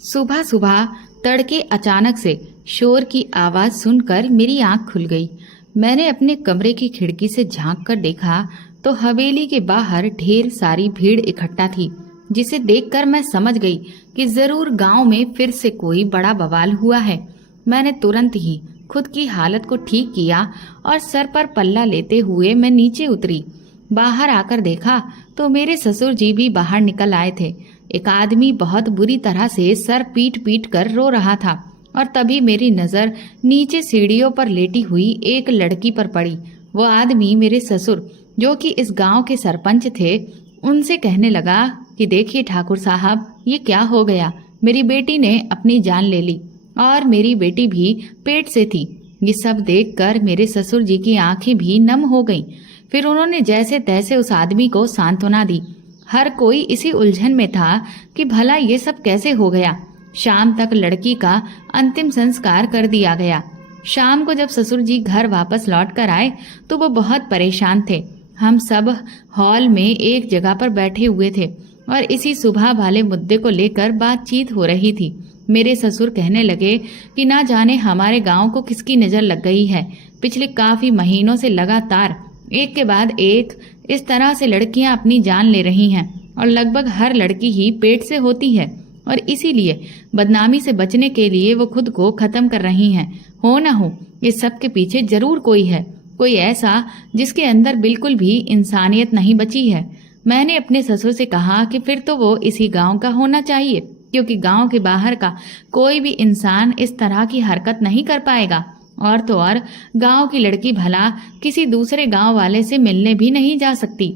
सुबह सुबह तड़के अचानक से शोर की आवाज सुनकर मेरी आंख खुल गई। मैंने अपने कमरे की खिड़की से झांक कर देखा तो हवेली के बाहर ढेर सारी भीड़ इकट्ठा थी, जिसे देखकर मैं समझ गई कि जरूर गांव में फिर से कोई बड़ा बवाल हुआ है। मैंने तुरंत ही खुद की हालत को ठीक किया और सर पर पल्ला लेते हुए मैं नीचे उतरी। बाहर आकर देखा तो मेरे ससुर जी भी बाहर निकल आए थे। एक आदमी बहुत बुरी तरह से सर पीट पीट कर रो रहा था और तभी मेरी नजर नीचे सीढ़ियों पर लेटी हुई एक लड़की पर पड़ी। वो आदमी मेरे ससुर, जो कि इस गांव के सरपंच थे, उनसे कहने लगा कि देखिए ठाकुर साहब, ये क्या हो गया। मेरी बेटी ने अपनी जान ले ली और मेरी बेटी भी पेट से थी। ये सब देखकर मेरे ससुर जी की आंखें भी नम हो गईं। फिर उन्होंने जैसे तैसे उस आदमी को सांत्वना दी। हर कोई इसी उलझन में था कि भला ये सब कैसे हो गया। शाम तक लड़की का अंतिम संस्कार कर दिया गया। शाम को जब ससुर जी घर वापस लौट कर आए तो वो बहुत परेशान थे। हम सब हॉल में एक जगह पर बैठे हुए थे और इसी सुबह वाले मुद्दे को लेकर बातचीत हो रही थी। मेरे ससुर कहने लगे कि ना जाने हमारे गांव को किसकी नजर लग गई है। पिछले काफी महीनों से लगातार एक के बाद एक इस तरह से लड़कियां अपनी जान ले रही हैं और लगभग हर लड़की ही पेट से होती है और इसीलिए बदनामी से बचने के लिए वो खुद को खत्म कर रही हैं। हो ना हो, इस सब के पीछे जरूर कोई है, कोई ऐसा जिसके अंदर बिल्कुल भी इंसानियत नहीं बची है। मैंने अपने ससुर से कहा कि फिर तो वो इसी गांव का होना चाहिए, क्योंकि गांव के बाहर का कोई भी इंसान इस तरह की हरकत नहीं कर पाएगा। और तो और गांव की लड़की भला किसी दूसरे गांव वाले से मिलने भी नहीं जा सकती।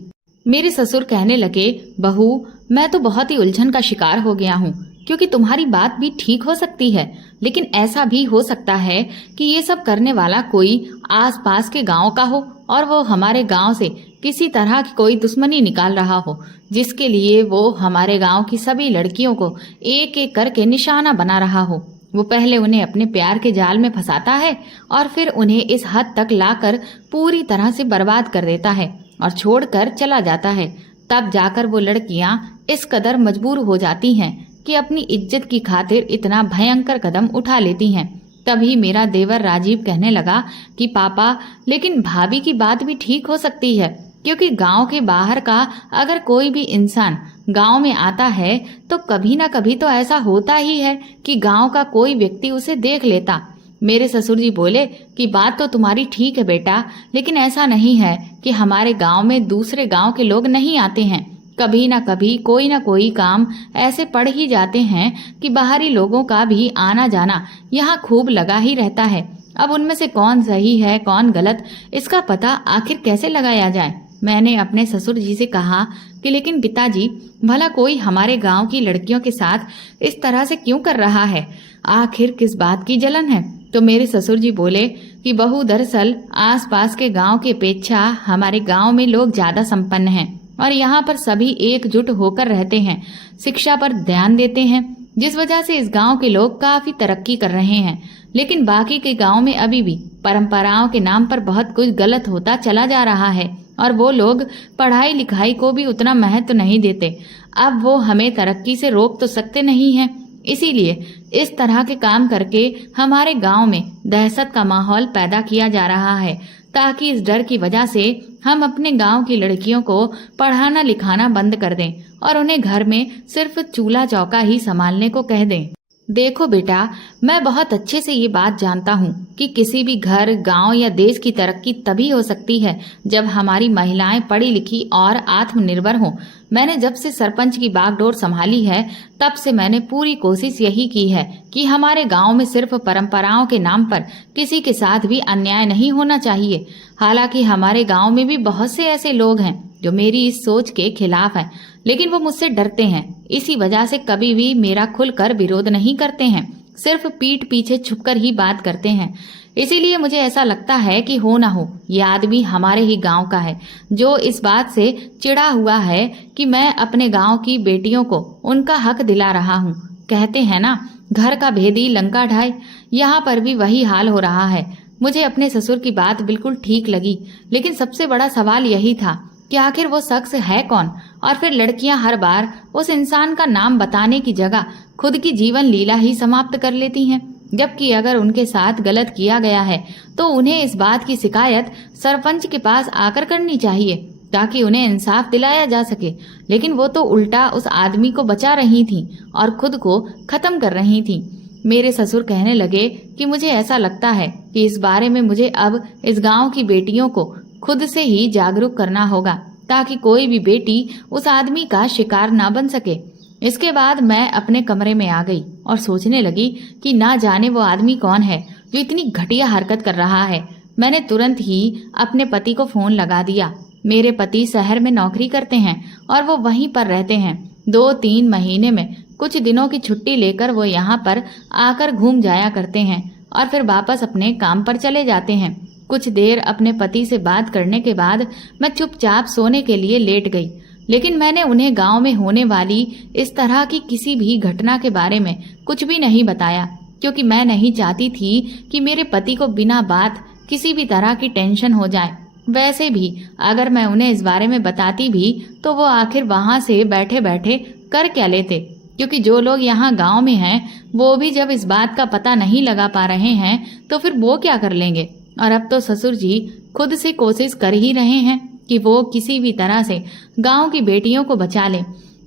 मेरे ससुर कहने लगे, बहू, मैं तो बहुत ही उलझन का शिकार हो गया हूँ, क्योंकि तुम्हारी बात भी ठीक हो सकती है, लेकिन ऐसा भी हो सकता है कि ये सब करने वाला कोई आसपास के गांव का हो और वो हमारे गांव से किसी तरह की कोई दुश्मनी निकाल रहा हो, जिसके लिए वो हमारे गांव की सभी लड़कियों को एक एक करके निशाना बना रहा हो। वो पहले उन्हें अपने प्यार के जाल में फंसाता है और फिर उन्हें इस हद तक लाकर पूरी तरह से बर्बाद कर देता है और छोड़कर चला जाता है। तब जाकर वो लड़कियां इस कदर मजबूर हो जाती हैं कि अपनी इज्जत की खातिर इतना भयंकर कदम उठा लेती हैं। तभी मेरा देवर राजीव कहने लगा कि पापा, लेकिन भाभी की बात भी ठीक हो सकती है, क्योंकि गांव के बाहर का अगर कोई भी इंसान गांव में आता है तो कभी ना कभी तो ऐसा होता ही है कि गांव का कोई व्यक्ति उसे देख लेता। मेरे ससुर जी बोले कि बात तो तुम्हारी ठीक है बेटा, लेकिन ऐसा नहीं है कि हमारे गांव में दूसरे गांव के लोग नहीं आते हैं। कभी ना कभी कोई ना कोई काम ऐसे पड़ ही जाते हैं कि बाहरी लोगों का भी आना जाना यहाँ खूब लगा ही रहता है। अब उनमें से कौन सही है कौन गलत, इसका पता आखिर कैसे लगाया जाए। मैंने अपने ससुर जी से कहा कि लेकिन पिताजी, भला कोई हमारे गांव की लड़कियों के साथ इस तरह से क्यों कर रहा है, आखिर किस बात की जलन है। तो मेरे ससुर जी बोले कि बहू, दरअसल आसपास के गांव की अपेक्षा हमारे गांव में लोग ज्यादा संपन्न हैं और यहाँ पर सभी एकजुट होकर रहते हैं, शिक्षा पर ध्यान देते हैं, जिस वजह से इस गांव के लोग काफी तरक्की कर रहे हैं। लेकिन बाकी के गांव में अभी भी परंपराओं के नाम पर बहुत कुछ गलत होता चला जा रहा है और वो लोग पढ़ाई लिखाई को भी उतना महत्व नहीं देते। अब वो हमें तरक्की से रोक तो सकते नहीं हैं, इसीलिए इस तरह के काम करके हमारे गांव में दहशत का माहौल पैदा किया जा रहा है, ताकि इस डर की वजह से हम अपने गांव की लड़कियों को पढ़ाना लिखाना बंद कर दें और उन्हें घर में सिर्फ चूल्हा चौका ही संभालने को कह दें। देखो बेटा, मैं बहुत अच्छे से ये बात जानता हूँ कि किसी भी घर, गांव या देश की तरक्की तभी हो सकती है जब हमारी महिलाएं पढ़ी लिखी और आत्मनिर्भर हों। मैंने जब से सरपंच की बागडोर संभाली है तब से मैंने पूरी कोशिश यही की है कि हमारे गांव में सिर्फ परंपराओं के नाम पर किसी के साथ भी अन्याय नहीं होना चाहिए। हालांकि हमारे गांव में भी बहुत से ऐसे लोग हैं जो मेरी इस सोच के खिलाफ हैं, लेकिन वो मुझसे डरते हैं। इसी वजह से कभी भी मेरा खुलकर विरोध नहीं करते हैं, सिर्फ पीठ पीछे छुपकर ही बात करते हैं। इसीलिए मुझे ऐसा लगता है कि हो ना हो ये आदमी हमारे ही गांव का है, जो इस बात से चिढ़ा हुआ है कि मैं अपने गांव की बेटियों को उनका हक दिला रहा हूँ। कहते हैं ना, घर का भेदी लंका ढाए, यहाँ पर भी वही हाल हो रहा है। मुझे अपने ससुर की बात बिल्कुल ठीक लगी, लेकिन सबसे बड़ा सवाल यही था कि आखिर वो शख्स है कौन और फिर लड़कियां हर बार उस इंसान का नाम बताने की जगह खुद की जीवन लीला ही समाप्त कर लेती हैं। जबकि अगर उनके साथ गलत किया गया है तो उन्हें इस बात की शिकायत सरपंच के पास आकर करनी चाहिए ताकि उन्हें इंसाफ दिलाया जा सके। लेकिन वो तो उल्टा उस आदमी को बचा रही थीं और खुद को खत्म कर रही थीं। मेरे ससुर कहने लगे कि मुझे ऐसा लगता है कि इस बारे में मुझे अब इस गांव की बेटियों को खुद से ही जागरूक करना होगा ताकि कोई भी बेटी उस आदमी का शिकार ना बन सके। इसके बाद मैं अपने कमरे में आ गई और सोचने लगी कि ना जाने वो आदमी कौन है जो इतनी घटिया हरकत कर रहा है। मैंने तुरंत ही अपने पति को फोन लगा दिया। मेरे पति शहर में नौकरी करते हैं और वो वहीं पर रहते हैं। 2-3 महीने में कुछ दिनों की छुट्टी लेकर वो यहाँ पर आकर घूम जाया करते हैं और फिर वापस अपने काम पर चले जाते हैं। कुछ देर अपने पति से बात करने के बाद मैं चुपचाप सोने के लिए लेट गई। लेकिन मैंने उन्हें गांव में होने वाली इस तरह की किसी भी घटना के बारे में कुछ भी नहीं बताया, क्योंकि मैं नहीं चाहती थी कि मेरे पति को बिना बात किसी भी तरह की टेंशन हो जाए। वैसे भी अगर मैं उन्हें इस बारे में बताती भी तो वो आखिर वहां से बैठे बैठे कर क्या लेते, क्योंकि जो लोग यहाँ गांव में हैं वो भी जब इस बात का पता नहीं लगा पा रहे हैं तो फिर वो क्या कर लेंगे। और अब तो ससुर जी खुद से कोशिश कर ही रहे हैं कि वो किसी भी तरह से गांव की बेटियों को बचा लें।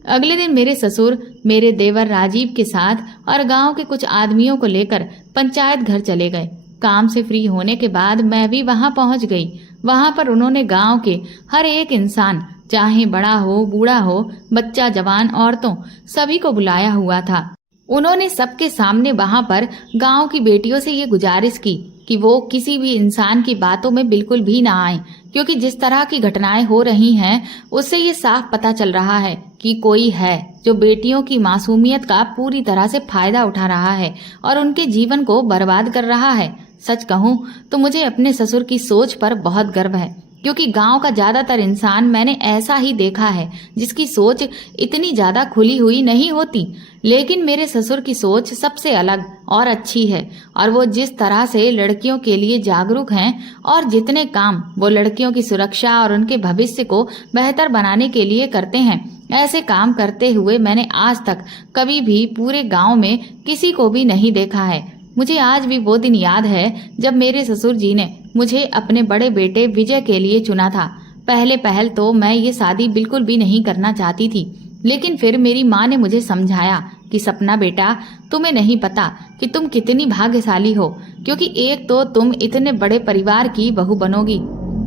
अगले दिन मेरे ससुर मेरे देवर राजीव के साथ और गांव के कुछ आदमियों को लेकर पंचायत घर चले गए। काम से फ्री होने के बाद मैं भी वहां पहुंच गई। वहां पर उन्होंने गांव के हर एक इंसान, चाहे बड़ा हो बूढ़ा हो, बच्चा जवान औरतों, सभी को बुलाया हुआ था। उन्होंने सबके सामने वहां पर गांव की बेटियों से ये गुजारिश की कि वो किसी भी इंसान की बातों में बिल्कुल भी ना आए, क्योंकि जिस तरह की घटनाएं हो रही हैं उससे ये साफ पता चल रहा है कि कोई है जो बेटियों की मासूमियत का पूरी तरह से फायदा उठा रहा है और उनके जीवन को बर्बाद कर रहा है। सच कहूं तो मुझे अपने ससुर की सोच पर बहुत गर्व है, क्योंकि गांव का ज्यादातर इंसान मैंने ऐसा ही देखा है जिसकी सोच इतनी ज्यादा खुली हुई नहीं होती। लेकिन मेरे ससुर की सोच सबसे अलग और अच्छी है और वो जिस तरह से लड़कियों के लिए जागरूक हैं और जितने काम वो लड़कियों की सुरक्षा और उनके भविष्य को बेहतर बनाने के लिए करते हैं, ऐसे काम करते हुए मैंने आज तक कभी भी पूरे गांव में किसी को भी नहीं देखा है। मुझे आज भी वो दिन याद है जब मेरे ससुर जी ने मुझे अपने बड़े बेटे विजय के लिए चुना था। पहल तो मैं ये शादी बिल्कुल भी नहीं करना चाहती थी, लेकिन फिर मेरी माँ ने मुझे समझाया कि सपना बेटा, तुम्हें नहीं पता कि तुम कितनी भाग्यशाली हो, क्योंकि एक तो तुम इतने बड़े परिवार की बहू बनोगी,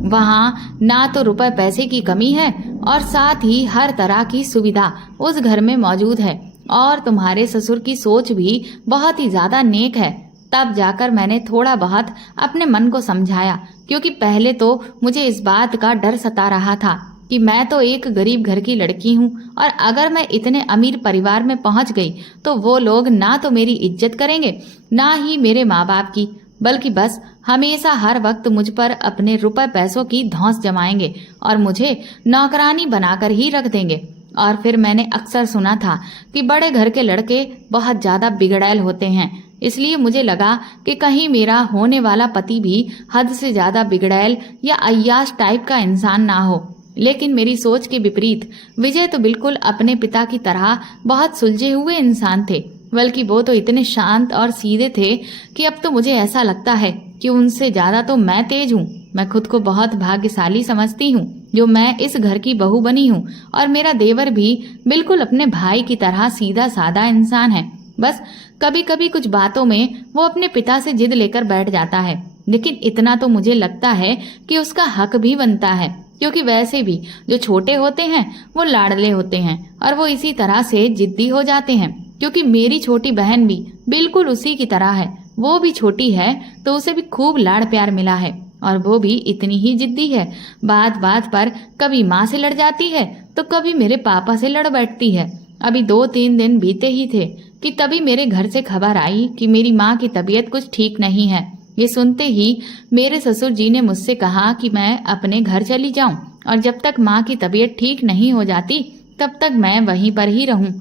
वहाँ ना तो रुपए पैसे की कमी है और साथ ही हर तरह की सुविधा उस घर में मौजूद है और तुम्हारे ससुर की सोच भी बहुत ही ज्यादा नेक है। तब जाकर मैंने थोड़ा बहुत अपने मन को समझाया, क्योंकि पहले तो मुझे इस बात का डर सता रहा था कि मैं तो एक गरीब घर की लड़की हूँ और अगर मैं इतने अमीर परिवार में पहुँच गई तो वो लोग ना तो मेरी इज्जत करेंगे ना ही मेरे माँ बाप की, बल्कि बस हमेशा हर वक्त मुझ पर अपने रुपए पैसों की धौंस जमाएंगे और मुझे नौकरानी बनाकर ही रख देंगे। और फिर मैंने अक्सर सुना था कि बड़े घर के लड़के बहुत ज्यादा बिगड़ैल होते हैं, इसलिए मुझे लगा कि कहीं मेरा होने वाला पति भी हद से ज्यादा बिगड़ैल या अय्याश टाइप का इंसान ना हो। लेकिन मेरी सोच के विपरीत विजय तो बिल्कुल अपने पिता की तरह बहुत सुलझे हुए इंसान थे, बल्कि वो तो इतने शांत और सीधे थे कि अब तो मुझे ऐसा लगता है कि उनसे ज्यादा तो मैं तेज हूँ। मैं खुद को बहुत भाग्यशाली समझती हूँ जो मैं इस घर की बहू बनी हूँ और मेरा देवर भी बिल्कुल अपने भाई की तरह सीधा साधा इंसान है। बस कभी कभी कुछ बातों में वो अपने पिता से जिद लेकर बैठ जाता है, लेकिन इतना तो मुझे लगता है कि उसका हक भी बनता है, क्योंकि वैसे भी जो छोटे होते हैं वो लाडले होते हैं और वो इसी तरह से जिद्दी हो जाते हैं। क्योंकि मेरी छोटी बहन भी बिल्कुल उसी की तरह है, वो भी छोटी है तो उसे भी खूब लाड़ प्यार मिला है और वो भी इतनी ही जिद्दी है। बात बात पर कभी माँ से लड़ जाती है तो कभी मेरे पापा से लड़ बैठती है। अभी 2-3 दिन बीते ही थे कि तभी मेरे घर से खबर आई कि मेरी माँ की तबीयत कुछ ठीक नहीं है। ये सुनते ही मेरे ससुर जी ने मुझसे कहा कि मैं अपने घर चली जाऊं और जब तक माँ की तबीयत ठीक नहीं हो जाती तब तक मैं वहीं पर ही रहूं।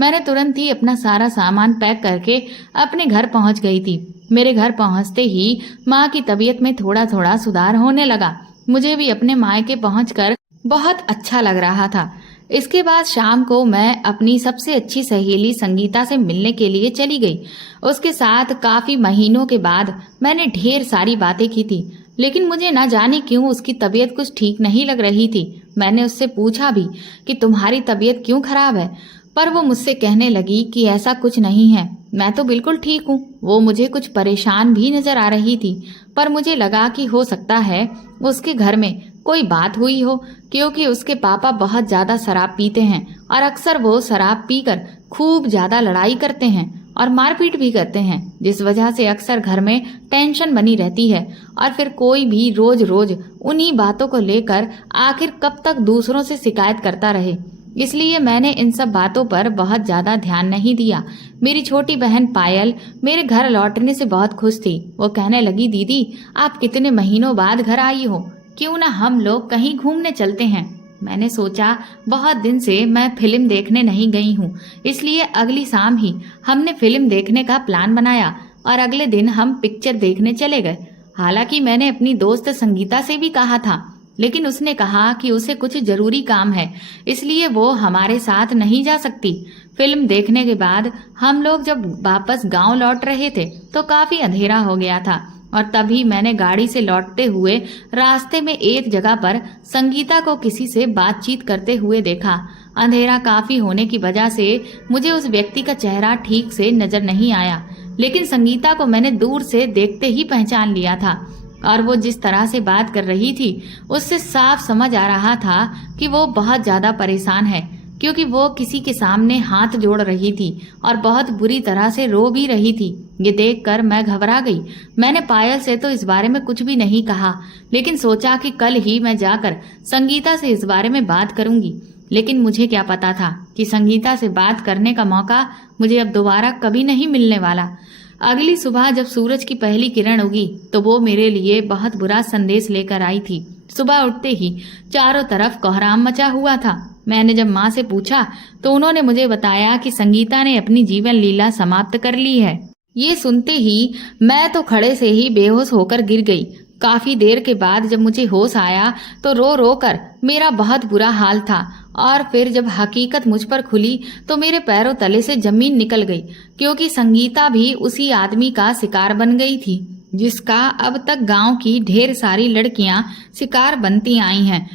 मैंने तुरंत ही अपना सारा सामान पैक करके अपने घर पहुंच गई थी। मेरे घर पहुंचते ही माँ की तबीयत में थोड़ा थोड़ा सुधार होने लगा। मुझे भी अपने मायके पहुंचकर बहुत अच्छा लग रहा था। इसके बाद शाम को मैं अपनी सबसे अच्छी सहेली संगीता से मिलने के लिए चली गई। उसके साथ काफी महीनों के बाद मैंने ढेर सारी बातें की थी, लेकिन मुझे न जाने क्यों उसकी तबीयत कुछ ठीक नहीं लग रही थी। मैंने उससे पूछा भी कि तुम्हारी तबीयत क्यों खराब है, पर वो मुझसे कहने लगी कि ऐसा कुछ नहीं है, मैं तो बिल्कुल ठीक हूँ। वो मुझे कुछ परेशान भी नजर आ रही थी, पर मुझे लगा कि हो सकता है उसके घर में कोई बात हुई हो, क्योंकि उसके पापा बहुत ज्यादा शराब पीते हैं और अक्सर वो शराब पीकर खूब ज्यादा लड़ाई करते हैं और मारपीट भी करते हैं, जिस वजह से अक्सर घर में टेंशन बनी रहती है। और फिर कोई भी रोज रोज उन्हीं बातों को लेकर आखिर कब तक दूसरों से शिकायत करता रहे, इसलिए मैंने इन सब बातों पर बहुत ज्यादा ध्यान नहीं दिया। मेरी छोटी बहन पायल मेरे घर लौटने से बहुत खुश थी। वो कहने लगी, दीदी आप कितने महीनों बाद घर आई हो, क्यों ना हम लोग कहीं घूमने चलते हैं। मैंने सोचा बहुत दिन से मैं फिल्म देखने नहीं गई हूँ, इसलिए अगली शाम ही हमने फिल्म देखने का प्लान बनाया और अगले दिन हम पिक्चर देखने चले गए। हालांकि मैंने अपनी दोस्त संगीता से भी कहा था, लेकिन उसने कहा कि उसे कुछ जरूरी काम है, इसलिए वो हमारे साथ नहीं जा सकती। फिल्म देखने के बाद हम लोग जब वापस गांव लौट रहे थे तो काफी अंधेरा हो गया था और तभी मैंने गाड़ी से लौटते हुए रास्ते में एक जगह पर संगीता को किसी से बातचीत करते हुए देखा। अंधेरा काफी होने की वजह से मुझे उस व्यक्ति का चेहरा ठीक से नजर नहीं आया, लेकिन संगीता को मैंने दूर से देखते ही पहचान लिया था और वो जिस तरह से बात कर रही थी उससे साफ समझ आ रहा था कि वो बहुत ज्यादा परेशान है, क्योंकि वो किसी के सामने हाथ जोड़ रही थी और बहुत बुरी तरह से रो भी रही थी। ये देखकर मैं घबरा गई। मैंने पायल से तो इस बारे में कुछ भी नहीं कहा, लेकिन सोचा कि कल ही मैं जाकर संगीता से इस बारे में बात करूंगी। लेकिन मुझे क्या पता था कि संगीता से बात करने का मौका मुझे अब दोबारा कभी नहीं मिलने वाला। अगली सुबह जब सूरज की पहली किरण उगी तो वो मेरे लिए बहुत बुरा संदेश लेकर आई थी। सुबह उठते ही चारों तरफ कोहराम मचा हुआ था। मैंने जब माँ से पूछा तो उन्होंने मुझे बताया कि संगीता ने अपनी जीवन लीला समाप्त कर ली है। ये सुनते ही मैं तो खड़े से ही बेहोश होकर गिर गई। काफी देर के बाद जब मुझे होश आया तो रो रो कर मेरा बहुत बुरा हाल था और फिर जब हकीकत मुझ पर खुली तो मेरे पैरों तले से जमीन निकल गई, क्योंकि संगीता भी उसी आदमी का शिकार बन गई थी जिसका अब तक गांव की ढेर सारी लड़कियां शिकार बनती आई हैं।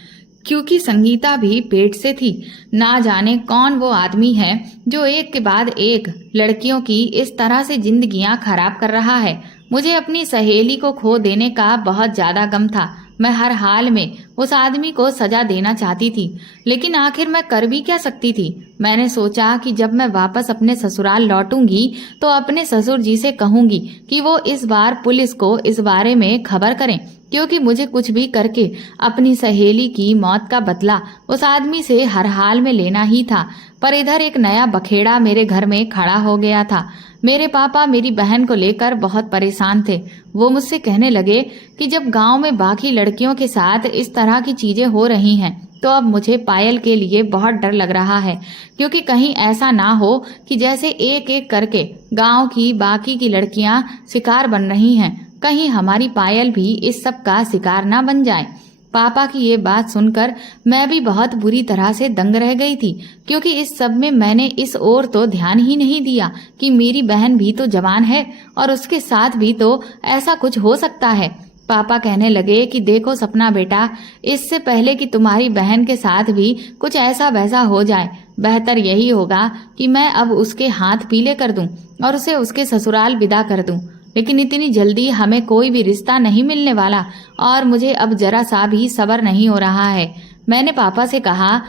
क्योंकि संगीता भी पेट से थी। ना जाने कौन वो आदमी है जो एक के बाद एक लड़कियों की इस तरह से जिंदगियां खराब कर रहा है। मुझे अपनी सहेली को खो देने का बहुत ज्यादा गम था। मैं हर हाल में उस आदमी को सजा देना चाहती थी, लेकिन आखिर मैं कर भी क्या सकती थी। मैंने सोचा कि जब मैं वापस अपने ससुराल लौटूंगी तो अपने ससुर जी से कहूंगी कि वो इस बार पुलिस को इस बारे में खबर करें, क्योंकि मुझे कुछ भी करके अपनी सहेली की मौत का बदला उस आदमी से हर हाल में लेना ही था। पर इधर एक नया बखेड़ा मेरे घर में खड़ा हो गया था। मेरे पापा मेरी बहन को लेकर बहुत परेशान थे। वो मुझसे कहने लगे कि जब गांव में बाकी लड़कियों के साथ इस तरह की चीजें हो रही हैं तो अब मुझे पायल के लिए बहुत डर लग रहा है, क्योंकि कहीं ऐसा ना हो कि जैसे एक एक करके गांव की बाकी की लड़कियां शिकार बन रही हैं, कहीं हमारी पायल भी इस सब का शिकार ना बन जाए। पापा की ये बात सुनकर मैं भी बहुत बुरी तरह से दंग रह गई थी, क्योंकि इस सब में मैंने इस ओर तो ध्यान ही नहीं दिया कि मेरी बहन भी तो जवान है और उसके साथ भी तो ऐसा कुछ हो सकता है। पापा कहने लगे कि देखो सपना बेटा, इससे पहले कि तुम्हारी बहन के साथ भी कुछ ऐसा वैसा हो जाए, बेहतर यही होगा कि मैं अब उसके हाथ पीले कर दूं और उसे उसके ससुराल विदा कर दूं। लेकिन इतनी जल्दी हमें कोई भी रिश्ता नहीं मिलने वाला और मुझे अब जरा सा भी सब्र नहीं हो रहा है। मैंने पापा से कहा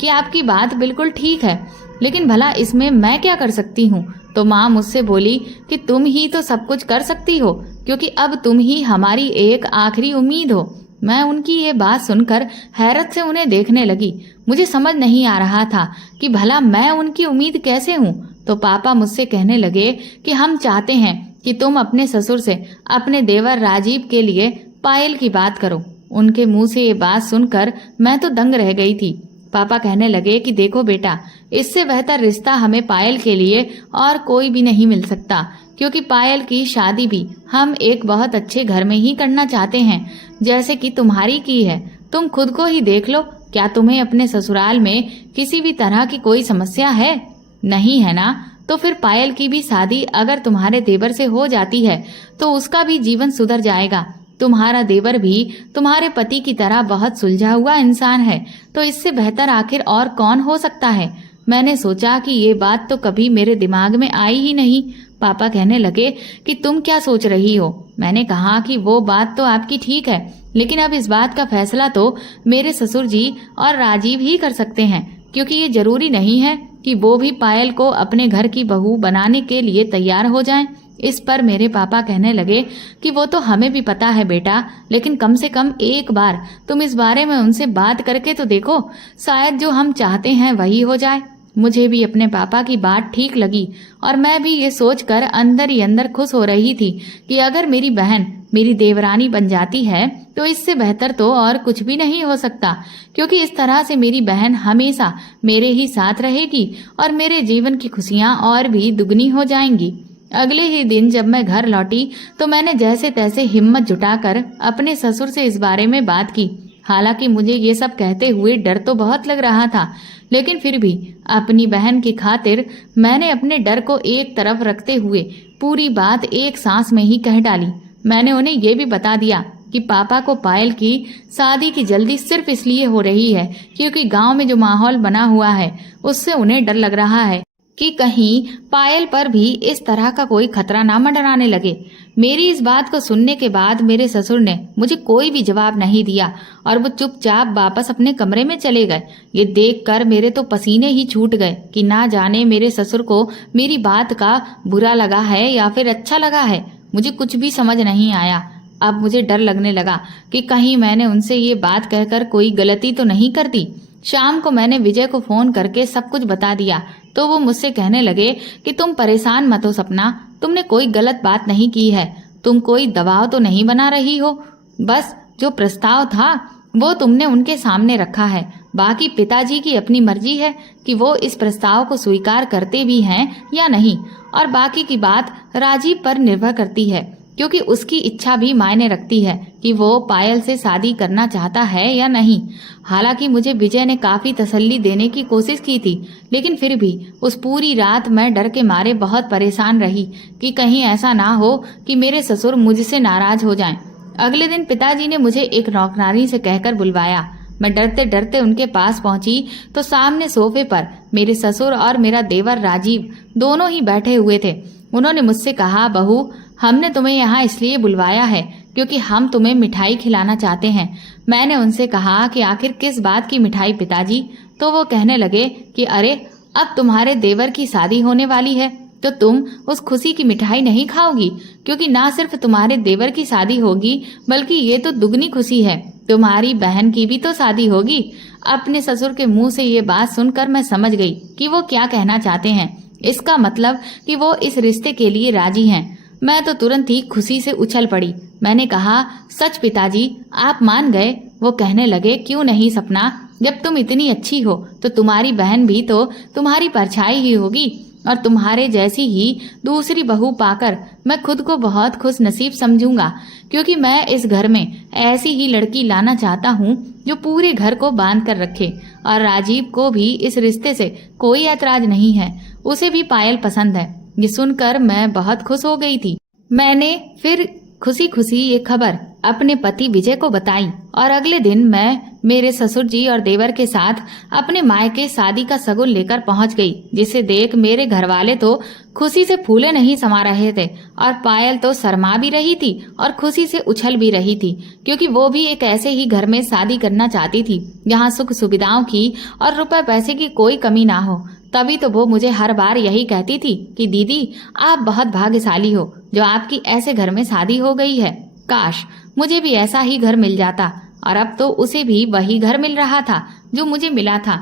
कि आपकी बात बिल्कुल ठीक है, लेकिन भला इसमें मैं क्या कर सकती हूँ। तो माँ मुझसे बोली कि तुम ही तो सब कुछ कर सकती हो, क्योंकि अब तुम ही हमारी एक आखिरी उम्मीद हो। मैं उनकी ये बात सुनकर हैरत से उन्हें देखने लगी। मुझे समझ नहीं आ रहा था कि भला मैं उनकी उम्मीद कैसे हूँ। तो पापा मुझसे कहने लगे कि हम चाहते हैं कि तुम अपने ससुर से अपने देवर राजीव के लिए पायल की बात करो। उनके मुंह से ये बात सुनकर मैं तो दंग रह गई थी। पापा कहने लगे कि देखो बेटा, इससे बेहतर रिश्ता हमें पायल के लिए और कोई भी नहीं मिल सकता, क्योंकि पायल की शादी भी हम एक बहुत अच्छे घर में ही करना चाहते हैं, जैसे कि तुम्हारी की है। तुम खुद को ही देख लो, क्या तुम्हें अपने ससुराल में किसी भी तरह की कोई समस्या है? नहीं है ना? तो फिर पायल की भी शादी अगर तुम्हारे देवर से हो जाती है तो उसका भी जीवन सुधर जाएगा। तुम्हारा देवर भी तुम्हारे पति की तरह बहुत सुलझा हुआ इंसान है, तो इससे बेहतर आखिर और कौन हो सकता है। मैंने सोचा कि ये बात तो कभी मेरे दिमाग में आई ही नहीं। पापा कहने लगे कि तुम क्या सोच रही हो? मैंने कहा कि वो बात तो आपकी ठीक है, लेकिन अब इस बात का फैसला तो मेरे ससुर जी और राजीव ही कर सकते हैं, क्योंकि ये जरूरी नहीं है कि वो भी पायल को अपने घर की बहू बनाने के लिए तैयार हो जाएं। इस पर मेरे पापा कहने लगे कि वो तो हमें भी पता है बेटा, लेकिन कम से कम एक बार तुम इस बारे में उनसे बात करके तो देखो, शायद जो हम चाहते हैं वही हो जाए। मुझे भी अपने पापा की बात ठीक लगी और मैं भी ये सोचकर अंदर ही अंदर खुश हो रही थी कि अगर मेरी बहन मेरी देवरानी बन जाती है तो इससे बेहतर तो और कुछ भी नहीं हो सकता, क्योंकि इस तरह से मेरी बहन हमेशा मेरे ही साथ रहेगी और मेरे जीवन की खुशियां और भी दुगनी हो जाएंगी। अगले ही दिन जब मैं घर लौटी तो मैंने जैसे तैसे हिम्मत जुटाकर अपने ससुर से इस बारे में बात की। हालांकि मुझे ये सब कहते हुए डर तो बहुत लग रहा था, लेकिन फिर भी अपनी बहन की खातिर मैंने अपने डर को एक तरफ रखते हुए पूरी बात एक सांस में ही कह डाली। मैंने उन्हें ये भी बता दिया कि पापा को पायल की शादी की जल्दी सिर्फ इसलिए हो रही है क्योंकि गांव में जो माहौल बना हुआ है उससे उन्हें डर लग रहा है कि कहीं पायल पर भी इस तरह का कोई खतरा ना मंडराने लगे। मेरी इस बात को सुनने के बाद मेरे ससुर ने मुझे कोई भी जवाब नहीं दिया और वो चुपचाप वापस अपने कमरे में चले गए। ये देखकर मेरे तो पसीने ही छूट गए कि ना जाने मेरे ससुर को मेरी बात का बुरा लगा है या फिर अच्छा लगा है। मुझे कुछ भी समझ नहीं आया। अब मुझे डर लगने लगा कि कहीं मैंने उनसे ये बात कहकर कोई गलती तो नहीं कर दी। शाम को मैंने विजय को फोन करके सब कुछ बता दिया तो वो मुझसे कहने लगे कि तुम परेशान मत हो सपना, तुमने कोई गलत बात नहीं की है, तुम कोई दबाव तो नहीं बना रही हो, बस जो प्रस्ताव था वो तुमने उनके सामने रखा है। बाकी पिताजी की अपनी मर्जी है कि वो इस प्रस्ताव को स्वीकार करते भी हैं या नहीं, और बाकी की बात राजीव पर निर्भर करती है, क्योंकि उसकी इच्छा भी मायने रखती है कि वो पायल से शादी करना चाहता है या नहीं। हालांकि मुझे विजय ने काफी तसल्ली देने की कोशिश की थी, लेकिन फिर भी उस पूरी रात मैं डर के मारे बहुत परेशान रही कि कहीं ऐसा ना हो कि मेरे ससुर मुझसे नाराज हो जाएं। अगले दिन पिताजी ने मुझे एक नौकरानी से कहकर बुलवाया। मैं डरते डरते उनके पास पहुंची तो सामने सोफे पर मेरे ससुर और मेरा देवर राजीव दोनों ही बैठे हुए थे। उन्होंने मुझसे कहा, बहू, हमने तुम्हें यहाँ इसलिए बुलवाया है क्योंकि हम तुम्हें मिठाई खिलाना चाहते हैं। मैंने उनसे कहा कि आखिर किस बात की मिठाई पिताजी? तो वो कहने लगे कि अरे, अब तुम्हारे देवर की शादी होने वाली है तो तुम उस खुशी की मिठाई नहीं खाओगी, क्योंकि ना सिर्फ तुम्हारे देवर की शादी होगी बल्कि ये तो दुगनी खुशी है, तुम्हारी बहन की भी तो शादी होगी। अपने ससुर के मुंह से ये बात सुनकर मैं समझ गई कि वो क्या कहना चाहते हैं। इसका मतलब कि वो इस रिश्ते के लिए राजी हैं। मैं तो तुरंत ही खुशी से उछल पड़ी। मैंने कहा, सच पिताजी, आप मान गए? वो कहने लगे, क्यों नहीं सपना, जब तुम इतनी अच्छी हो तो तुम्हारी बहन भी तो तुम्हारी परछाई ही होगी, और तुम्हारे जैसी ही दूसरी बहू पाकर मैं खुद को बहुत खुश नसीब समझूंगा, क्योंकि मैं इस घर में ऐसी ही लड़की लाना चाहता हूँ जो पूरे घर को बांध कर रखे। और राजीव को भी इस रिश्ते से कोई ऐतराज नहीं है, उसे भी पायल पसंद है। ये सुनकर मैं बहुत खुश हो गई थी। मैंने फिर खुशी खुशी ये खबर अपने पति विजय को बताई और अगले दिन मैं मेरे ससुर जी और देवर के साथ अपने मायके शादी का सगुन लेकर पहुंच गई, जिसे देख मेरे घर वाले तो खुशी से फूले नहीं समा रहे थे और पायल तो शर्मा भी रही थी और खुशी से उछल भी रही थी, क्योंकि वो भी एक ऐसे ही घर में शादी करना चाहती थी जहाँ सुख सुविधाओं की और रुपए पैसे की कोई कमी ना हो। तभी तो वो मुझे हर बार यही कहती थी कि दीदी, आप बहुत भाग्यशाली हो जो आपकी ऐसे घर में शादी हो गई है। काश मुझे भी ऐसा ही घर मिल जाता। और अब तो उसे भी वही घर मिल रहा था जो मुझे मिला था।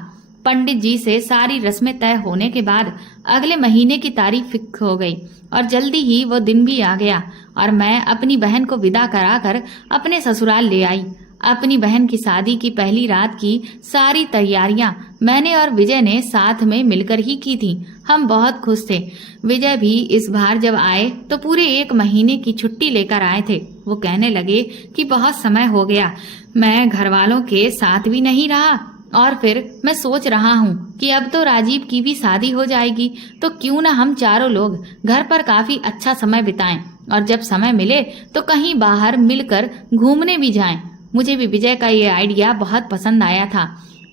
पंडित जी से सारी रस्में तय होने के बाद अगले महीने की तारीख फिक्स हो गई और जल्दी ही वो दिन भी आ गया और मैं अपनी बहन को विदा कराकर अपने ससुराल ले आई। अपनी बहन की शादी की पहली रात की सारी तैयारियां मैंने और विजय ने साथ में मिलकर ही की थी। हम बहुत खुश थे। विजय भी इस बार जब आए तो पूरे 1 महीने की छुट्टी लेकर आए थे। वो कहने लगे कि बहुत समय हो गया, मैं घर वालों के साथ भी नहीं रहा, और फिर मैं सोच रहा हूँ कि अब तो राजीव की भी शादी हो जाएगी, तो क्यों ना हम चारों लोग घर पर काफी अच्छा समय बिताएं और जब समय मिले तो कहीं बाहर मिलकर घूमने भी जाएं। मुझे भी विजय का ये आइडिया बहुत पसंद आया था।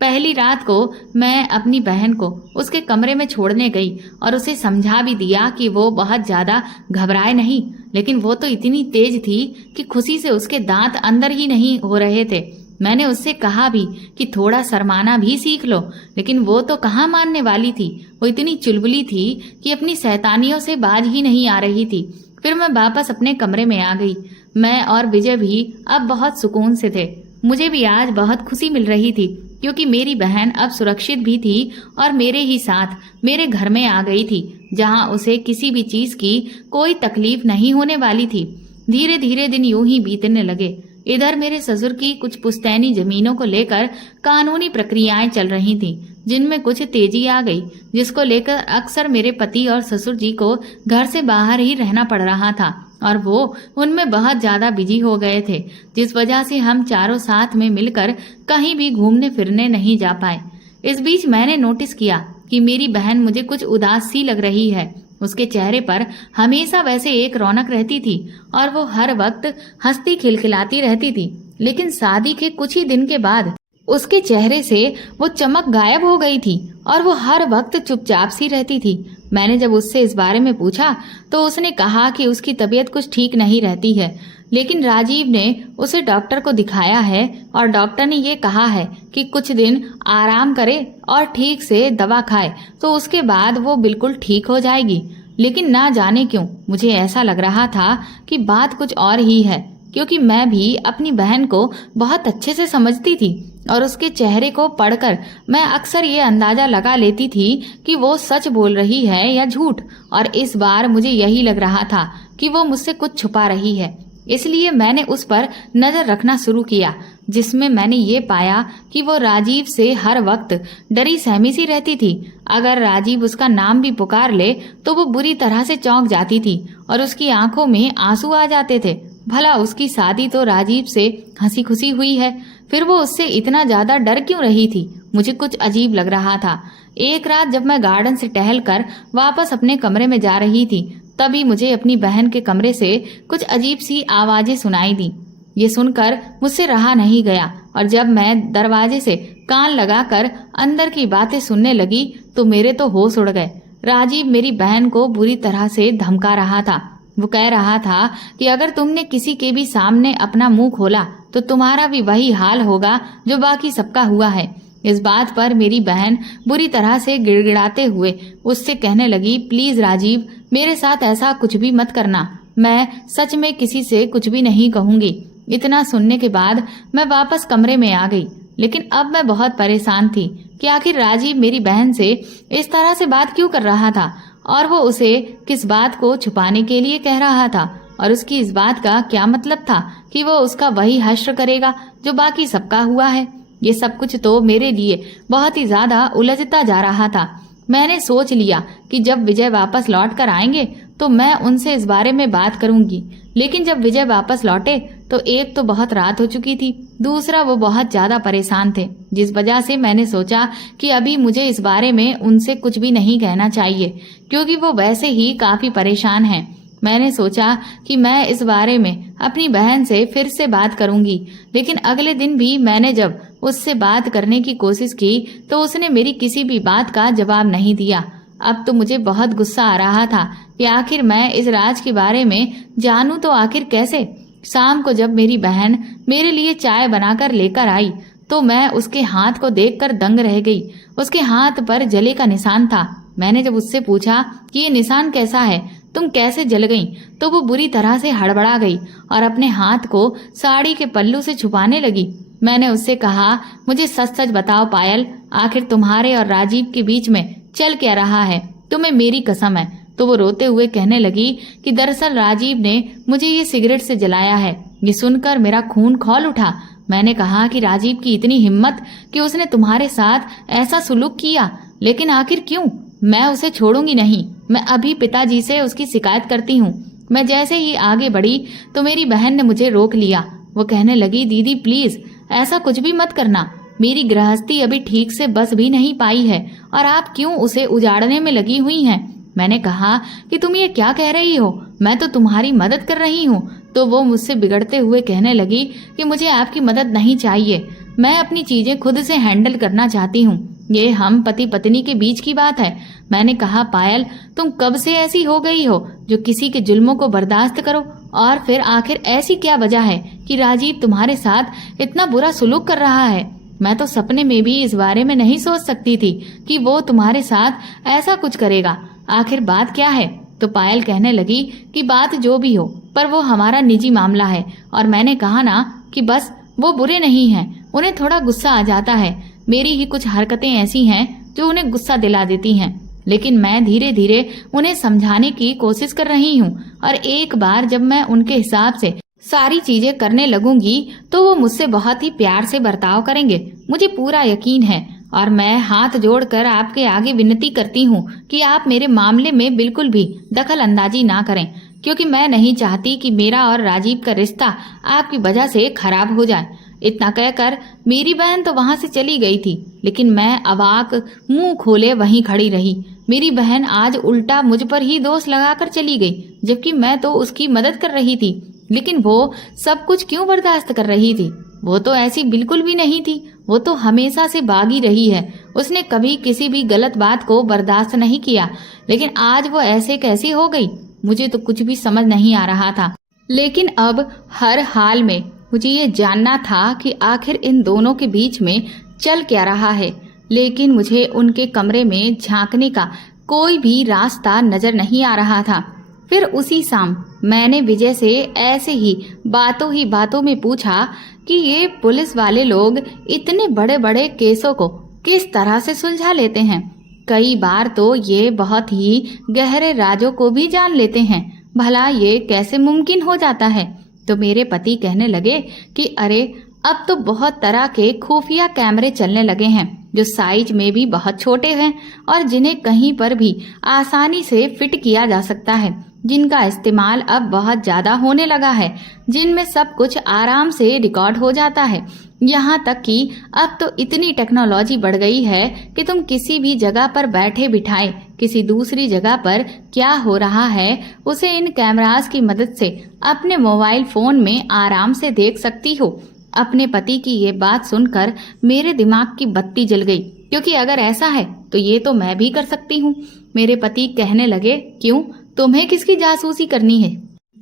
पहली रात को मैं अपनी बहन को उसके कमरे में छोड़ने गई और उसे समझा भी दिया कि वो बहुत ज्यादा घबराए नहीं, लेकिन वो तो इतनी तेज थी कि खुशी से उसके दांत अंदर ही नहीं हो रहे थे। मैंने उससे कहा भी कि थोड़ा शर्माना भी सीख लो, लेकिन वो तो कहाँ मानने वाली थी। वो इतनी चुलबुली थी कि अपनी शैतानियों से बाज ही नहीं आ रही थी। फिर मैं वापस अपने कमरे में आ गई। मैं और विजय भी अब बहुत सुकून से थे। मुझे भी आज बहुत खुशी मिल रही थी क्योंकि मेरी बहन अब सुरक्षित भी थी और मेरे ही साथ मेरे घर में आ गई थी, जहां उसे किसी भी चीज की कोई तकलीफ नहीं होने वाली थी। धीरे धीरे दिन यूं ही बीतने लगे। इधर मेरे ससुर की कुछ पुश्तैनी जमीनों को लेकर कानूनी प्रक्रियाएं चल रही थीं, जिनमें कुछ तेजी आ गई, जिसको लेकर अक्सर मेरे पति और ससुर जी को घर से बाहर ही रहना पड़ रहा था और वो उनमें बहुत ज्यादा बिजी हो गए थे, जिस वजह से हम चारों साथ में मिलकर कहीं भी घूमने फिरने नहीं जा पाए। इस बीच मैंने नोटिस किया कि मेरी बहन मुझे कुछ उदास सी लग रही है। उसके चेहरे पर हमेशा वैसे एक रौनक रहती थी और वो हर वक्त हंसती खिलखिलाती रहती थी, लेकिन शादी के कुछ ही दिन के बाद उसके चेहरे से वो चमक गायब हो गई थी और वो हर वक्त चुपचाप सी रहती थी। मैंने जब उससे इस बारे में पूछा तो उसने कहा कि उसकी तबीयत कुछ ठीक नहीं रहती है, लेकिन राजीव ने उसे डॉक्टर को दिखाया है और डॉक्टर ने ये कहा है कि कुछ दिन आराम करे और ठीक से दवा खाए तो उसके बाद वो बिल्कुल ठीक हो जाएगी। लेकिन ना जाने क्यों मुझे ऐसा लग रहा था कि बात कुछ और ही है, क्योंकि मैं भी अपनी बहन को बहुत अच्छे से समझती थी और उसके चेहरे को पढ़कर मैं अक्सर ये अंदाजा लगा लेती थी कि वो सच बोल रही है या झूठ, और इस बार मुझे यही लग रहा था कि वो मुझसे कुछ छुपा रही है। इसलिए मैंने उस पर नजर रखना शुरू किया, जिसमें मैंने ये पाया कि वो राजीव से हर वक्त डरी सहमी सी रहती थी। अगर राजीव उसका नाम भी पुकार ले तो वो बुरी तरह से चौंक जाती थी और उसकी आंखों में आंसू आ जाते थे। भला उसकी शादी तो राजीव से हंसी खुशी हुई है, फिर वो उससे इतना ज्यादा डर क्यों रही थी? मुझे कुछ अजीब लग रहा था। एक रात जब मैं गार्डन से टहलकर वापस अपने कमरे में जा रही थी, तभी मुझे अपनी बहन के कमरे से कुछ अजीब सी आवाजें सुनाई दी। ये सुनकर मुझसे रहा नहीं गया और जब मैं दरवाजे से कान लगाकर अंदर की बातें सुनने लगी तो मेरे तो होश उड़ गए। राजीव मेरी बहन को बुरी तरह से धमका रहा था। वो कह रहा था कि अगर तुमने किसी के भी सामने अपना मुंह खोला तो तुम्हारा भी वही हाल होगा जो बाकी सबका हुआ है। इस बात पर मेरी बहन बुरी तरह से गिड़गिड़ाते हुए उससे कहने लगी, प्लीज राजीव, मेरे साथ ऐसा कुछ भी मत करना, मैं सच में किसी से कुछ भी नहीं कहूंगी। इतना सुनने के बाद मैं वापस कमरे में आ गई, लेकिन अब मैं बहुत परेशान थी कि आखिर राजीव मेरी बहन से इस तरह से बात क्यों कर रहा था और वो उसे किस बात को छुपाने के लिए कह रहा था, और उसकी इस बात का क्या मतलब था कि वो उसका वही हश्र करेगा जो बाकी सबका हुआ है। ये सब कुछ तो मेरे लिए बहुत ही ज्यादा उलझता जा रहा था। मैंने सोच लिया कि जब विजय वापस लौट कर आएंगे तो मैं उनसे इस बारे में बात करूंगी, लेकिन जब विजय वापस लौटे तो एक तो बहुत रात हो चुकी थी, दूसरा वो बहुत ज्यादा परेशान थे, जिस वजह से मैंने सोचा कि अभी मुझे इस बारे में उनसे कुछ भी नहीं कहना चाहिए, क्योंकि वो वैसे ही काफी परेशान हैं। मैंने सोचा कि मैं इस बारे में अपनी बहन से फिर से बात करूंगी, लेकिन अगले दिन भी मैंने जब उससे बात करने की कोशिश की तो उसने मेरी किसी भी बात का जवाब नहीं दिया। अब तो मुझे बहुत गुस्सा आ रहा था कि आखिर मैं इस राज के बारे में जानूं तो आखिर कैसे। शाम को जब मेरी बहन मेरे लिए चाय बनाकर लेकर आई तो मैं उसके हाथ को देखकर दंग रह गई। उसके हाथ पर जले का निशान था। मैंने जब उससे पूछा कि ये निशान कैसा है, तुम कैसे जल गई, तो वो बुरी तरह से हड़बड़ा गई और अपने हाथ को साड़ी के पल्लू से छुपाने लगी। मैंने उससे कहा, मुझे सच सच बताओ पायल, आखिर तुम्हारे और राजीव के बीच में चल क्या रहा है? तुम्हें मेरी कसम है। तो वो रोते हुए कहने लगी कि दरअसल राजीव ने मुझे ये सिगरेट से जलाया है। ये सुनकर मेरा खून खौल उठा। मैंने कहा कि राजीव की इतनी हिम्मत कि उसने तुम्हारे साथ ऐसा सुलूक किया, लेकिन आखिर क्यों? मैं उसे छोड़ूंगी नहीं। मैं अभी पिताजी से उसकी शिकायत करती हूँ। मैं जैसे ही आगे बढ़ी तो मेरी बहन ने मुझे रोक लिया। वो कहने लगी, दीदी प्लीज ऐसा कुछ भी मत करना। मेरी गृहस्थी अभी ठीक से बस भी नहीं पाई है और आप क्यों उसे उजाड़ने में लगी हुई हैं। मैंने कहा कि तुम ये क्या कह रही हो, मैं तो तुम्हारी मदद कर रही हूँ। तो वो मुझसे बिगड़ते हुए कहने लगी कि मुझे आपकी मदद नहीं चाहिए, मैं अपनी चीजें खुद से हैंडल करना चाहती हूँ। ये हम पति पत्नी के बीच की बात है। मैंने कहा, पायल तुम कब से ऐसी हो गई हो जो किसी के जुल्मों को बर्दाश्त करो? और फिर आखिर ऐसी क्या वजह है कि राजीव तुम्हारे साथ इतना बुरा सुलूक कर रहा है? मैं तो सपने में भी इस बारे में नहीं सोच सकती थी कि वो तुम्हारे साथ ऐसा कुछ करेगा। आखिर बात क्या है? तो पायल कहने लगी कि बात जो भी हो, पर वो हमारा निजी मामला है। और मैंने कहा ना कि बस वो बुरे नहीं हैं, उन्हें थोड़ा गुस्सा आ जाता है। मेरी ही कुछ हरकतें ऐसी हैं जो उन्हें गुस्सा दिला देती हैं, लेकिन मैं धीरे धीरे उन्हें समझाने की कोशिश कर रही हूँ। और एक बार जब मैं उनके हिसाब से सारी चीजें करने लगूंगी तो वो मुझसे बहुत ही प्यार से बर्ताव करेंगे, मुझे पूरा यकीन है। और मैं हाथ जोड़कर आपके आगे विनती करती हूँ कि आप मेरे मामले में बिल्कुल भी दखल अंदाजी ना करें, क्योंकि मैं नहीं चाहती कि मेरा और राजीव का रिश्ता आपकी वजह से खराब हो जाए। इतना कहकर मेरी बहन तो वहां से चली गई थी, लेकिन मैं अवाक मुंह खोले वहीं खड़ी रही। मेरी बहन आज उल्टा मुझ पर ही दोष लगाकर चली गई, जबकि मैं तो उसकी मदद कर रही थी। लेकिन वो सब कुछ क्यों बर्दाश्त कर रही थी? वो तो ऐसी बिल्कुल भी नहीं थी। वो तो हमेशा से बागी रही है। उसने कभी किसी भी गलत बात को बर्दाश्त नहीं किया, लेकिन आज वो ऐसे कैसी हो गई? मुझे तो कुछ भी समझ नहीं आ रहा था। लेकिन अब हर हाल में मुझे ये जानना था कि आखिर इन दोनों के बीच में चल क्या रहा है। लेकिन मुझे उनके कमरे में झांकने का कोई भी रास्ता नजर नहीं आ रहा था। फिर उसी शाम मैंने विजय से ऐसे ही बातों में पूछा कि ये पुलिस वाले लोग इतने बड़े बड़े केसों को किस तरह से सुलझा लेते हैं। कई बार तो ये बहुत ही गहरे राजों को भी जान लेते हैं। भला ये कैसे मुमकिन हो जाता है? तो मेरे पति कहने लगे कि अरे अब तो बहुत तरह के खुफिया कैमरे चलने लगे हैं, जो साइज में भी बहुत छोटे हैं और जिन्हें कहीं पर भी आसानी से फिट किया जा सकता है, जिनका इस्तेमाल अब बहुत ज्यादा होने लगा है, जिनमें सब कुछ आराम से रिकॉर्ड हो जाता है। यहाँ तक कि अब तो इतनी टेक्नोलॉजी बढ़ गई है कि तुम किसी भी जगह पर बैठे बिठाए किसी दूसरी जगह पर क्या हो रहा है उसे इन कैमरास की मदद से अपने मोबाइल फोन में आराम से देख सकती हो। अपने पति की ये बात सुनकर मेरे दिमाग की बत्ती जल गई, क्योंकि अगर ऐसा है तो ये तो मैं भी कर सकती हूँ। मेरे पति कहने लगे, क्यों, तुम्हें किसकी जासूसी करनी है?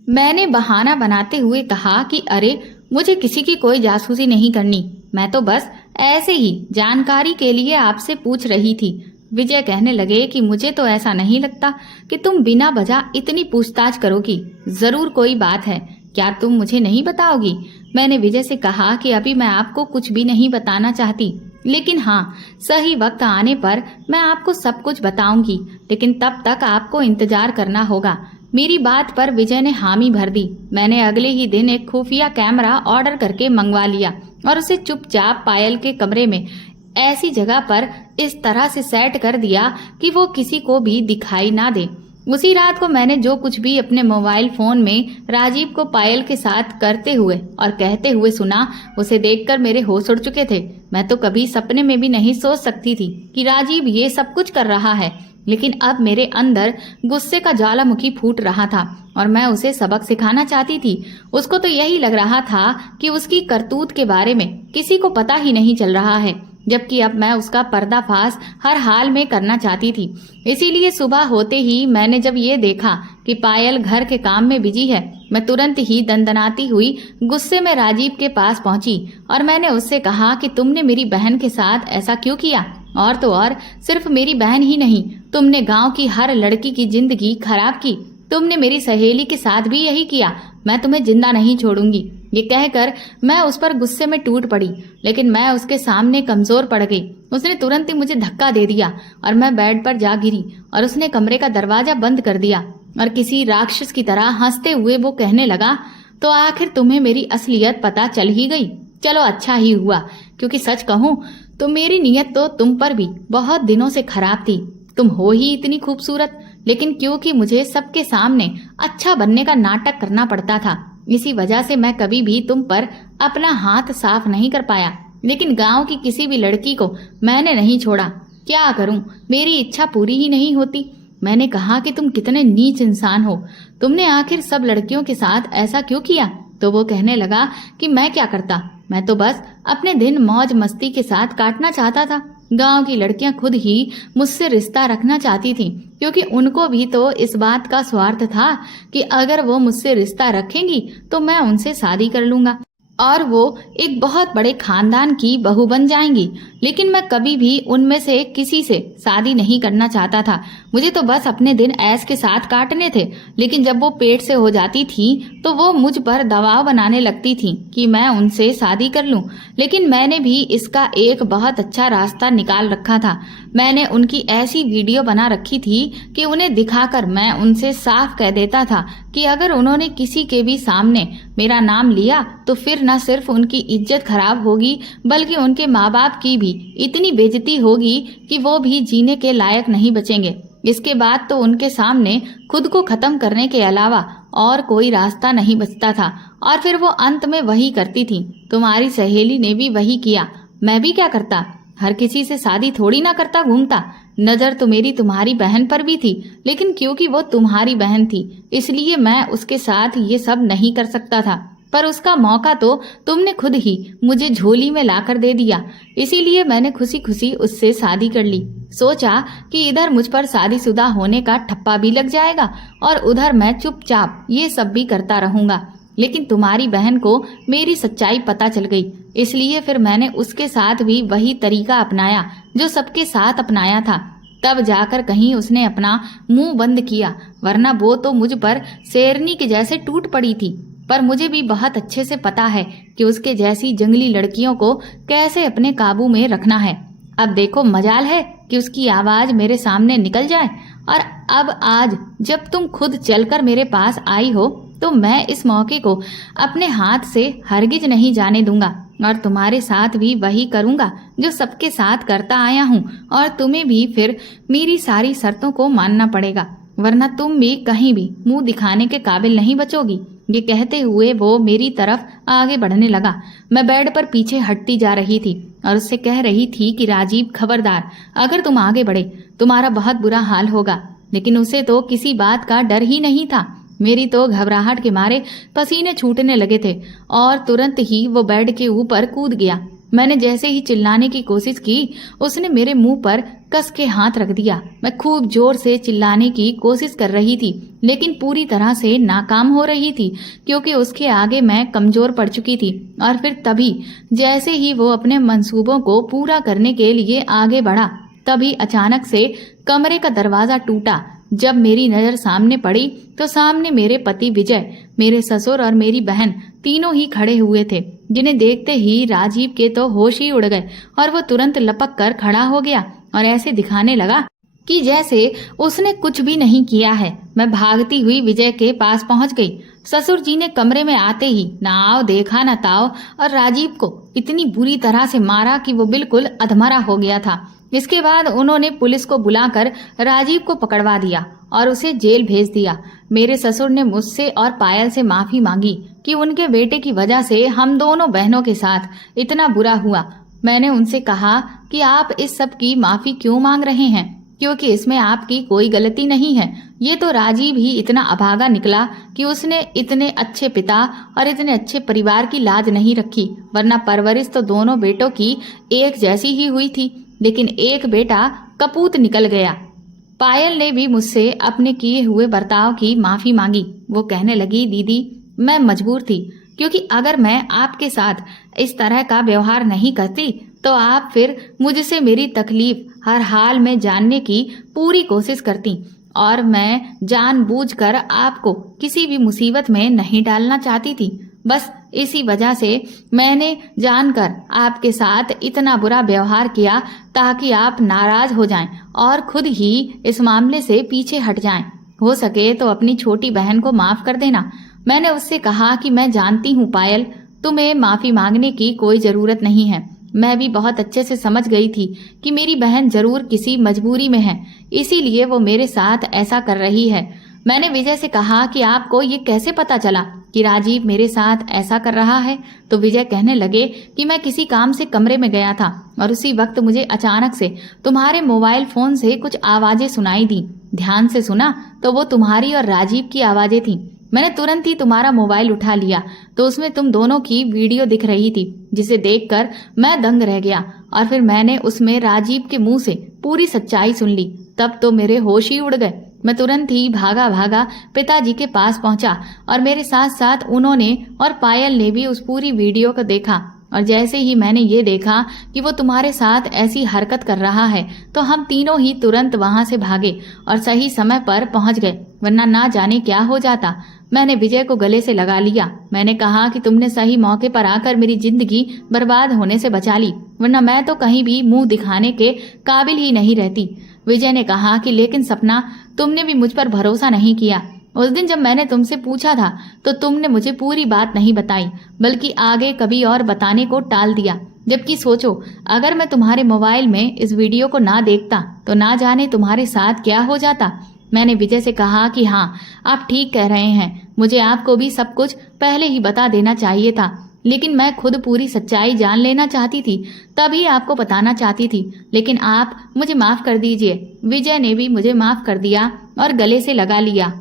मैंने बहाना बनाते हुए कहा कि अरे मुझे किसी की कोई जासूसी नहीं करनी, मैं तो बस ऐसे ही जानकारी के लिए आपसे पूछ रही थी। विजय कहने लगे कि मुझे तो ऐसा नहीं लगता कि तुम बिना वजह इतनी पूछताछ करोगी, जरूर कोई बात है, क्या तुम मुझे नहीं बताओगी? मैंने विजय से कहा कि अभी मैं आपको कुछ भी नहीं बताना चाहती, लेकिन हाँ, सही वक्त आने पर मैं आपको सब कुछ बताऊंगी, लेकिन तब तक आपको इंतजार करना होगा। मेरी बात पर विजय ने हामी भर दी। मैंने अगले ही दिन एक खुफिया कैमरा ऑर्डर करके मंगवा लिया और उसे चुपचाप पायल के कमरे में ऐसी जगह पर इस तरह से सेट कर दिया कि वो किसी को भी दिखाई ना दे। उसी रात को मैंने जो कुछ भी अपने मोबाइल फोन में राजीव को पायल के साथ करते हुए और कहते हुए सुना, उसे देखकर मेरे होश उड़ चुके थे। मैं तो कभी सपने में भी नहीं सोच सकती थी कि राजीव ये सब कुछ कर रहा है, लेकिन अब मेरे अंदर गुस्से का ज्वालामुखी फूट रहा था और मैं उसे सबक सिखाना चाहती थी। उसको तो यही लग रहा था कि उसकी करतूत के बारे में किसी को पता ही नहीं चल रहा है, जबकि अब मैं उसका पर्दाफाश हर हाल में करना चाहती थी। इसीलिए सुबह होते ही मैंने जब ये देखा कि पायल घर के काम में बिजी है, मैं तुरंत ही दंदनाती हुई गुस्से में राजीव के पास पहुंची और मैंने उससे कहा कि तुमने मेरी बहन के साथ ऐसा क्यों किया? और तो और सिर्फ मेरी बहन ही नहीं, तुमने गांव की हर लड़की की जिंदगी खराब की। तुमने मेरी सहेली के साथ भी यही किया। मैं तुम्हें जिंदा नहीं छोड़ूंगी। ये कहकर मैं उस पर गुस्से में टूट पड़ी, लेकिन मैं उसके सामने कमजोर पड़ गई। उसने तुरंत ही मुझे धक्का दे दिया और मैं बेड पर जा गिरी और उसने कमरे का दरवाजा बंद कर दिया और किसी राक्षस की तरह हंसते हुए वो कहने लगा, तो आखिर तुम्हें मेरी असलियत पता चल ही गई। चलो अच्छा ही हुआ, क्योंकि सच कहूं तो मेरी नीयत तो तुम पर भी बहुत दिनों से खराब थी। तुम हो ही इतनी खूबसूरत, लेकिन क्योंकि मुझे सबके सामने अच्छा बनने का नाटक करना पड़ता था, इसी वजह से मैं कभी भी तुम पर अपना हाथ साफ नहीं कर पाया। लेकिन गांव की किसी भी लड़की को मैंने नहीं छोड़ा। क्या करूं, मेरी इच्छा पूरी ही नहीं होती। मैंने कहा कि तुम कितने नीच इंसान हो, तुमने आखिर सब लड़कियों के साथ ऐसा क्यों किया? तो वो कहने लगा कि मैं क्या करता, मैं तो बस अपने दिन मौज मस्ती के साथ काटना चाहता था। गांव की लड़कियां खुद ही मुझसे रिश्ता रखना चाहती थीं, क्योंकि उनको भी तो इस बात का स्वार्थ था कि अगर वो मुझसे रिश्ता रखेंगी तो मैं उनसे शादी कर लूंगा और वो एक बहुत बड़े खानदान की बहू बन जाएंगी। लेकिन मैं कभी भी उनमें से किसी से शादी नहीं करना चाहता था। मुझे तो बस अपने दिन ऐश के साथ काटने थे। लेकिन जब वो पेट से हो जाती थी तो वो मुझ पर दबाव बनाने लगती थी कि मैं उनसे शादी कर लूं। लेकिन मैंने भी इसका एक बहुत अच्छा रास्ता निकाल रखा था। मैंने उनकी ऐसी वीडियो बना रखी थी कि उन्हें दिखाकर मैं उनसे साफ कह देता था कि अगर उन्होंने किसी के भी सामने मेरा नाम लिया तो फिर न सिर्फ उनकी इज्जत खराब होगी बल्कि उनके माँ बाप की भी इतनी बेइज्जती होगी कि वो भी जीने के लायक नहीं बचेंगे। इसके बाद तो उनके सामने खुद को खत्म करने के अलावा और कोई रास्ता नहीं बचता था। और फिर वो अंत में वही करती थी। तुम्हारी सहेली ने भी वही किया। मैं भी क्या करता, हर किसी से शादी थोड़ी ना करता घूमता। नजर तो मेरी तुम्हारी बहन पर भी थी, लेकिन क्योंकि वो तुम्हारी बहन थी इसलिए मैं उसके साथ ये सब नहीं कर सकता था। पर उसका मौका तो तुमने खुद ही मुझे झोली में लाकर दे दिया, इसीलिए मैंने खुशी खुशी उससे शादी कर ली। सोचा कि इधर मुझ पर शादीशुदा होने का ठप्पा भी लग जाएगा और उधर मैं चुपचाप ये सब भी करता रहूंगा। लेकिन तुम्हारी बहन को मेरी सच्चाई पता चल गई, इसलिए फिर मैंने उसके साथ भी वही तरीका अपनाया जो सबके साथ अपनाया था। तब जाकर कहीं उसने अपना मुंह बंद किया, वरना वो तो मुझ पर शेरनी के जैसे टूट पड़ी थी। पर मुझे भी बहुत अच्छे से पता है कि उसके जैसी जंगली लड़कियों को कैसे अपने काबू में रखना है। अब देखो, मजाल है कि उसकी आवाज मेरे सामने निकल जाए। और अब आज जब तुम खुद चलकर मेरे पास आई हो तो मैं इस मौके को अपने हाथ से हरगिज नहीं जाने दूंगा और तुम्हारे साथ भी वही करूंगा जो सबके साथ करता आया हूँ। और तुम्हें भी फिर मेरी सारी शर्तों को मानना पड़ेगा, वरना तुम भी कहीं भी मुंह दिखाने के काबिल नहीं बचोगी। ये कहते हुए वो मेरी तरफ आगे बढ़ने लगा। मैं बेड पर पीछे हटती जा रही थी और उससे कह रही थी कि राजीव, खबरदार, अगर तुम आगे बढ़े तुम्हारा बहुत बुरा हाल होगा। लेकिन उसे तो किसी बात का डर ही नहीं था। मेरी तो घबराहट के मारे पसीने छूटने लगे थे और तुरंत ही वो बेड के ऊपर कूद गया। मैंने जैसे ही चिल्लाने की कोशिश की उसने मेरे मुंह पर कस के हाथ रख दिया। मैं खूब जोर से चिल्लाने की कोशिश कर रही थी लेकिन पूरी तरह से नाकाम हो रही थी, क्योंकि उसके आगे मैं कमजोर पड़ चुकी थी। और फिर तभी जैसे ही वो अपने मंसूबों को पूरा करने के लिए आगे बढ़ा, तभी अचानक से कमरे का दरवाजा टूटा। जब मेरी नजर सामने पड़ी तो सामने मेरे पति विजय, मेरे ससुर और मेरी बहन तीनों ही खड़े हुए थे, जिन्हें देखते ही राजीव के तो होश ही उड़ गए और वो तुरंत लपक कर खड़ा हो गया और ऐसे दिखाने लगा कि जैसे उसने कुछ भी नहीं किया है। मैं भागती हुई विजय के पास पहुंच गई। ससुर जी ने कमरे में आते ही ना आओ देखा न ताओ और राजीव को इतनी बुरी तरह से मारा कि वो बिल्कुल अधमरा हो गया था। इसके बाद उन्होंने पुलिस को बुलाकर राजीव को पकड़वा दिया और उसे जेल भेज दिया। मेरे ससुर ने मुझसे और पायल से माफी मांगी कि उनके बेटे की वजह से हम दोनों बहनों के साथ इतना बुरा हुआ। मैंने उनसे कहा कि आप इस सब की माफी क्यों मांग रहे हैं, क्योंकि इसमें आपकी कोई गलती नहीं है। ये तो राजीव ही इतना अभागा निकला कि उसने इतने अच्छे पिता और इतने अच्छे परिवार की लाज नहीं रखी, वरना परवरिश तो दोनों बेटों की एक जैसी ही हुई थी। लेकिन एक बेटा कपूत निकल गया। पायल ने भी मुझसे अपने किए हुए बर्ताव की माफी मांगी। वो कहने लगी, दीदी मैं मजबूर थी, क्योंकि अगर मैं आपके साथ इस तरह का व्यवहार नहीं करती तो आप फिर मुझसे मेरी तकलीफ हर हाल में जानने की पूरी कोशिश करती और मैं जानबूझकर आपको किसी भी मुसीबत में नहीं डालना चाहती थी। बस इसी वजह से मैंने जानकर आपके साथ इतना बुरा व्यवहार किया ताकि आप नाराज हो जाएं और खुद ही इस मामले से पीछे हट जाएं। हो सके तो अपनी छोटी बहन को माफ कर देना। मैंने उससे कहा कि मैं जानती हूँ पायल, तुम्हें माफी मांगने की कोई जरूरत नहीं है। मैं भी बहुत अच्छे से समझ गई थी कि मेरी बहन जरूर किसी मजबूरी में है, इसीलिए वो मेरे साथ ऐसा कर रही है। मैंने विजय से कहा कि आपको ये कैसे पता चला कि राजीव मेरे साथ ऐसा कर रहा है तो विजय कहने लगे कि मैं किसी काम से कमरे में गया था और उसी वक्त मुझे अचानक से तुम्हारे मोबाइल फोन से कुछ आवाजें सुनाई दी। ध्यान से सुना तो वो तुम्हारी और राजीव की आवाजें थी। मैंने तुरंत ही तुम्हारा मोबाइल उठा लिया तो उसमें तुम दोनों की वीडियो दिख रही थी, जिसे देखकर मैं दंग रह गया और फिर मैंने उसमें राजीव के मुंह से पूरी सच्चाई सुन ली। तब तो मेरे होश ही उड़ गए। मैं तुरंत ही भागा भागा पिताजी के पास पहुंचा और मेरे साथ साथ उन्होंने और पायल ने भी उस पूरी वीडियो को देखा। और जैसे ही मैंने ये देखा कि वो तुम्हारे साथ ऐसी हरकत कर रहा है तो हम तीनों ही तुरंत वहां से भागे और सही समय पर पहुंच गए, वरना ना जाने क्या हो जाता। मैंने विजय को गले से लगा लिया। मैंने कहा कि तुमने सही मौके पर आकर मेरी जिंदगी बर्बाद होने से बचा ली, वरना मैं तो कहीं भी मुंह दिखाने के काबिल ही नहीं रहती। विजय ने कहा कि लेकिन सपना, तुमने भी मुझ पर भरोसा नहीं किया। उस दिन जब मैंने तुमसे पूछा था तो तुमने मुझे पूरी बात नहीं बताई, बल्कि आगे कभी और बताने को टाल दिया। जबकि सोचो, अगर मैं तुम्हारे मोबाइल में इस वीडियो को ना देखता तो ना जाने तुम्हारे साथ क्या हो जाता। मैंने विजय से कहा कि हाँ, आप ठीक कह रहे हैं, मुझे आपको भी सब कुछ पहले ही बता देना चाहिए था, लेकिन मैं खुद पूरी सच्चाई जान लेना चाहती थी, तभी आपको बताना चाहती थी। लेकिन आप मुझे माफ कर दीजिए। विजय ने भी मुझे माफ कर दिया और गले से लगा लिया।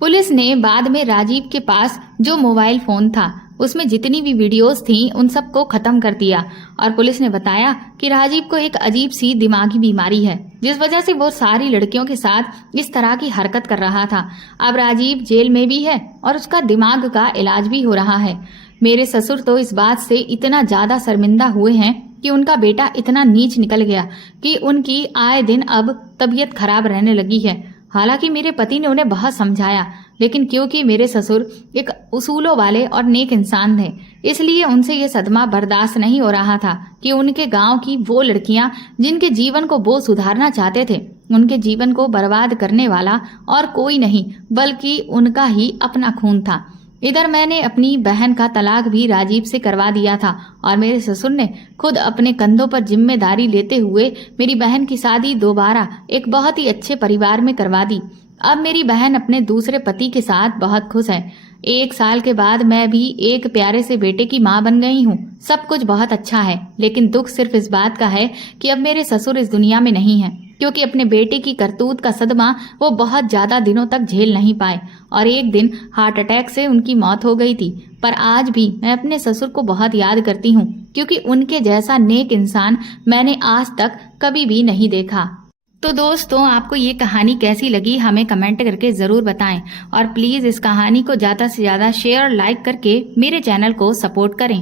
पुलिस ने बाद में राजीव के पास जो मोबाइल फोन था उसमें जितनी भी वीडियोस थीं उन सबको खत्म कर दिया और पुलिस ने बताया कि राजीव को एक अजीब सी दिमागी बीमारी है, जिस वजह से वो सारी लड़कियों के साथ इस तरह की हरकत कर रहा था। अब राजीव जेल में भी है और उसका दिमाग का इलाज भी हो रहा है। मेरे ससुर तो इस बात से इतना ज्यादा शर्मिंदा हुए हैं कि उनका बेटा इतना नीच निकल गया कि उनकी आए दिन अब तबीयत खराब रहने लगी है। हालांकि मेरे पति ने उन्हें बहुत समझाया, लेकिन क्योंकि मेरे ससुर एक उसूलों वाले और नेक इंसान थे, इसलिए उनसे ये सदमा बर्दाश्त नहीं हो रहा था कि उनके गांव की वो लड़कियां जिनके जीवन को वो सुधारना चाहते थे, उनके जीवन को बर्बाद करने वाला और कोई नहीं बल्कि उनका ही अपना खून था। इधर मैंने अपनी बहन का तलाक भी राजीव से करवा दिया था और मेरे ससुर ने खुद अपने कंधों पर जिम्मेदारी लेते हुए मेरी बहन की शादी दोबारा एक बहुत ही अच्छे परिवार में करवा दी। अब मेरी बहन अपने दूसरे पति के साथ बहुत खुश है। 1 साल के बाद मैं भी एक प्यारे से बेटे की माँ बन गई हूँ। सब कुछ बहुत अच्छा है, लेकिन दुख सिर्फ इस बात का है कि अब मेरे ससुर इस दुनिया में नहीं है, क्योंकि अपने बेटे की करतूत का सदमा वो बहुत ज्यादा दिनों तक झेल नहीं पाए और एक दिन हार्ट अटैक से उनकी मौत हो गई थी। पर आज भी मैं अपने ससुर को बहुत याद करती हूँ, क्योंकि उनके जैसा नेक इंसान मैंने आज तक कभी भी नहीं देखा। तो दोस्तों, आपको ये कहानी कैसी लगी हमें कमेंट करके जरूर बताएं और प्लीज इस कहानी को ज्यादा से ज्यादा शेयर और लाइक करके मेरे चैनल को सपोर्ट करें।